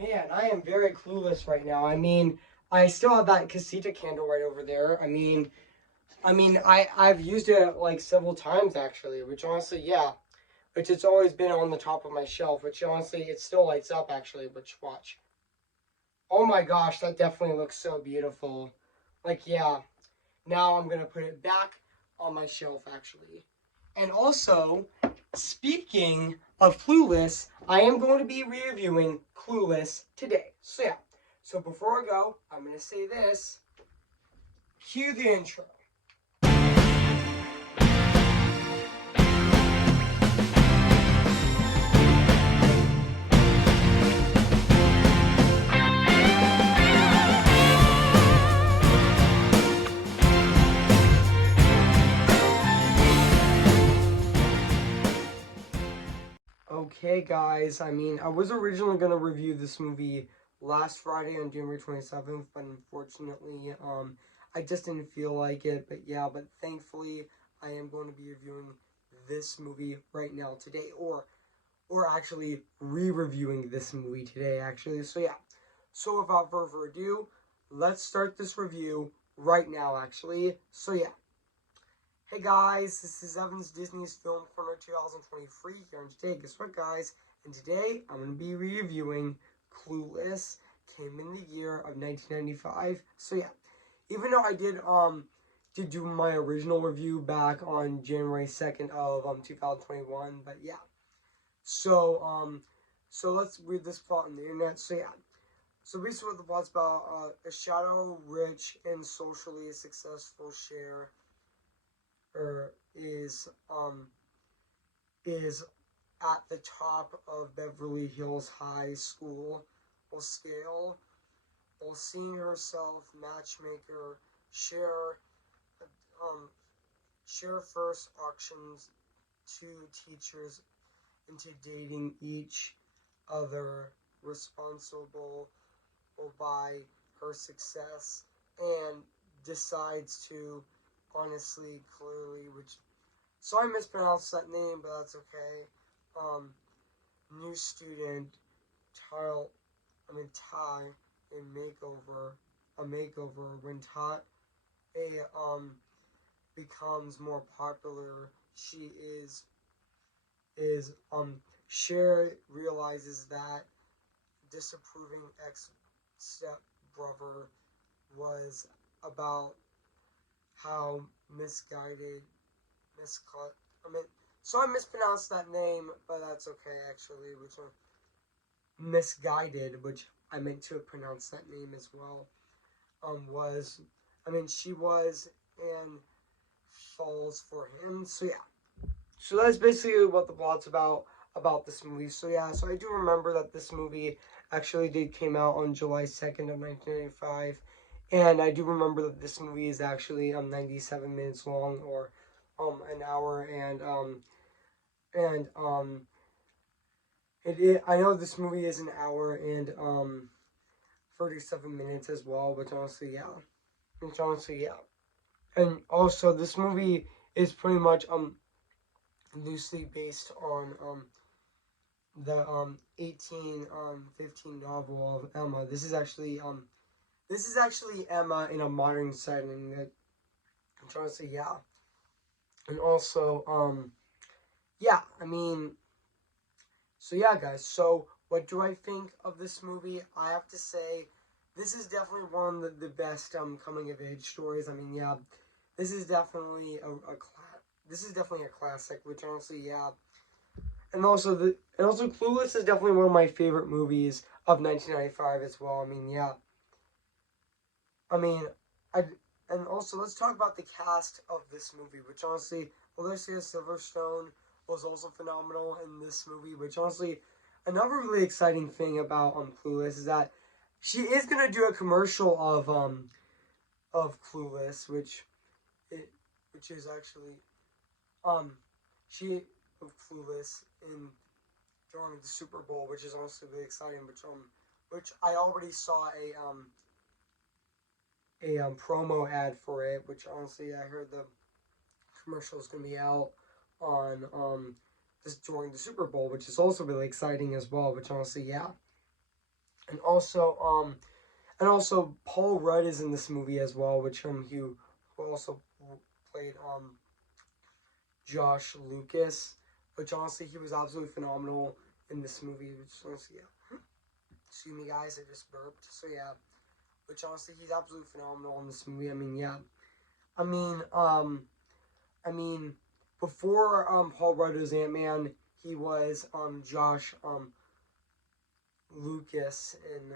Man, I am very clueless right now. I mean, I still have that casita candle right over there. I've used it like several times actually, which honestly, yeah, which it's always been on the top of my shelf. Which honestly, it still lights up actually. Which watch. Oh my gosh, that definitely looks so beautiful. Like yeah, now I'm gonna put it back on my shelf actually. And also, speaking of Clueless, I am going to be reviewing Clueless today. So yeah. So before I go, I'm gonna say this. Cue the intro. Okay, guys. I was originally gonna review this movie last Friday on January 27th, but unfortunately, I just didn't feel like it. But yeah, but thankfully, I am going to be reviewing this movie right now today, or actually re-reviewing this movie today. Actually, so yeah. So without further ado, let's start this review right now. Actually, so yeah. Hey guys, this is Evan's Disney's Film Corner 2023 here, and today, guess what, guys? And today, I'm going to be reviewing Clueless. Came in the year of 1995. So yeah, even though I did do my original review back on January 2nd of 2021, but yeah. So so let's read this plot on the internet. So yeah. So basically, what the plot's about: a shadow, rich, and socially successful share or is at the top of Beverly Hills High School will scale while seeing herself matchmaker share um share first auctions two teachers into dating each other responsible by her success and decides to honestly clearly which so I mispronounced that name, but that's okay. Um, New student, Ty, Ty, a makeover. When Ty a becomes more popular, she is Cher realizes that disapproving ex step brother was about how misguided miscut. I mean, so I mispronounced that name, but that's okay actually. Which misguided, which I meant to pronounce that name as well. Was she was and falls for him. So yeah. So that's basically what the plot's about this movie. So yeah. So I do remember that this movie actually did came out on July 2nd of 1995. And I do remember that this movie is actually 97 minutes long, or an hour and I know this movie is an hour and 37 minutes as well, which honestly yeah. Which honestly yeah. And also this movie is pretty much loosely based on the 1815 novel of Emma. This is actually Emma in a modern setting, that which honestly yeah. And also yeah, so yeah, guys. So what do I think of this movie? I have to say, this is definitely one of the best coming of age stories. Yeah, this is definitely this is definitely a classic. Which honestly, yeah, and also Clueless is definitely one of my favorite movies of 1995 as well. Yeah, I mean, I and also let's talk about the cast of this movie. Which honestly, Alicia Silverstone was also phenomenal in this movie. Which honestly, another really exciting thing about Clueless is that she is gonna do a commercial of Clueless, it which is actually she of Clueless in during the Super Bowl, which is honestly really exciting. Which I already saw a promo ad for it. Which honestly, I heard the commercial is gonna be out on this during the Super Bowl, which is also really exciting as well. Which honestly, yeah. and also Paul Rudd is in this movie as well, which who also played Josh Lucas, which honestly he was absolutely phenomenal in this movie. Which honestly, yeah, excuse me guys, I just burped. So yeah, which honestly he's absolutely phenomenal in this movie. I mean, yeah, I mean, I mean, before Paul Rudd was Ant-Man, he was Josh Lucas in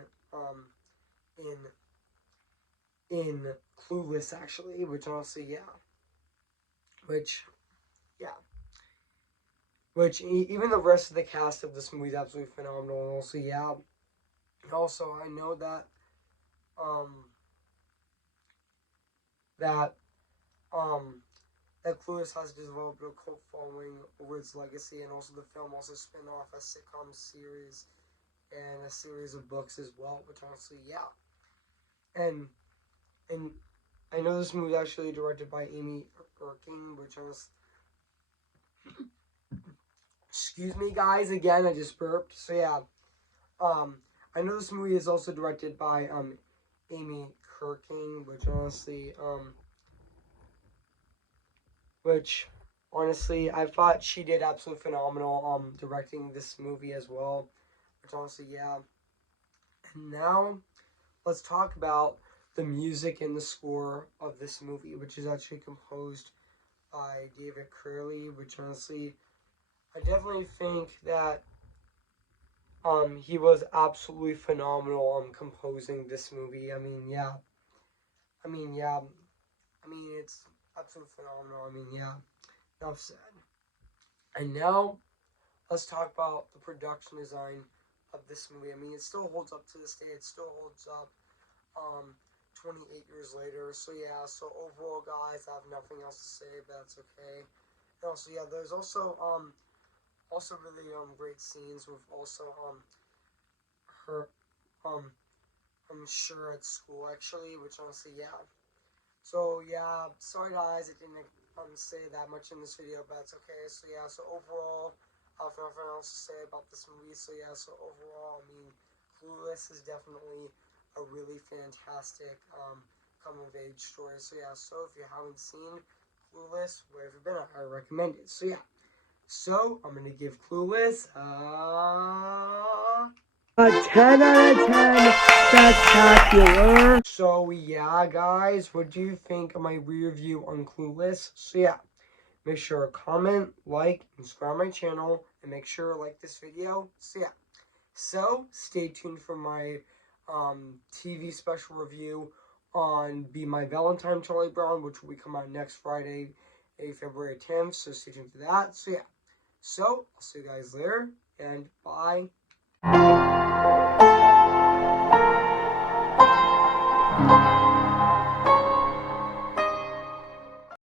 in Clueless actually, which honestly, yeah, which yeah, even the rest of the cast of this movie is absolutely phenomenal. And also, yeah, also I know um that um that Clueless has developed a cult following over its legacy, and also the film also spin off a sitcom series and a series of books as well. Which honestly, yeah, and and I know this movie is actually directed by Amy Erking, which honestly, excuse me guys, again I just burped. So yeah, um, I know this movie is also directed by Amy Kirking, which honestly I thought she did absolutely phenomenal directing this movie as well. Which honestly, yeah. And now let's talk about the music and the score of this movie, which is actually composed by David Curley. Which honestly, I definitely think that he was absolutely phenomenal composing this movie. I mean, yeah. I mean, yeah. I mean, it's absolutely phenomenal. I mean, yeah. Enough said. And now let's talk about the production design of this movie. I mean, it still holds up to this day. It still holds up 28 years later. So yeah. So overall, guys, I have nothing else to say, but that's okay. And also, yeah, there's also really great scenes with also her I'm sure at school actually, which honestly, yeah. So yeah, sorry guys, I didn't say that much in this video, but it's okay. So yeah, so overall, I have nothing else to say about this movie. So yeah, so overall, I mean, Clueless is definitely a really fantastic coming of age story. So yeah, so if you haven't seen Clueless, where have you been? I recommend it. So yeah, so I'm gonna give Clueless a 10 out of 10 spectacular. So yeah, guys, what do you think of my review on Clueless? So yeah, make sure to comment, like, and subscribe my channel, and make sure to like this video. So yeah, so stay tuned for my TV special review on Be My Valentine Charlie Brown, which will be coming out next Friday, February 10th. So stay tuned for that. So yeah, so I'll see you guys later, and bye.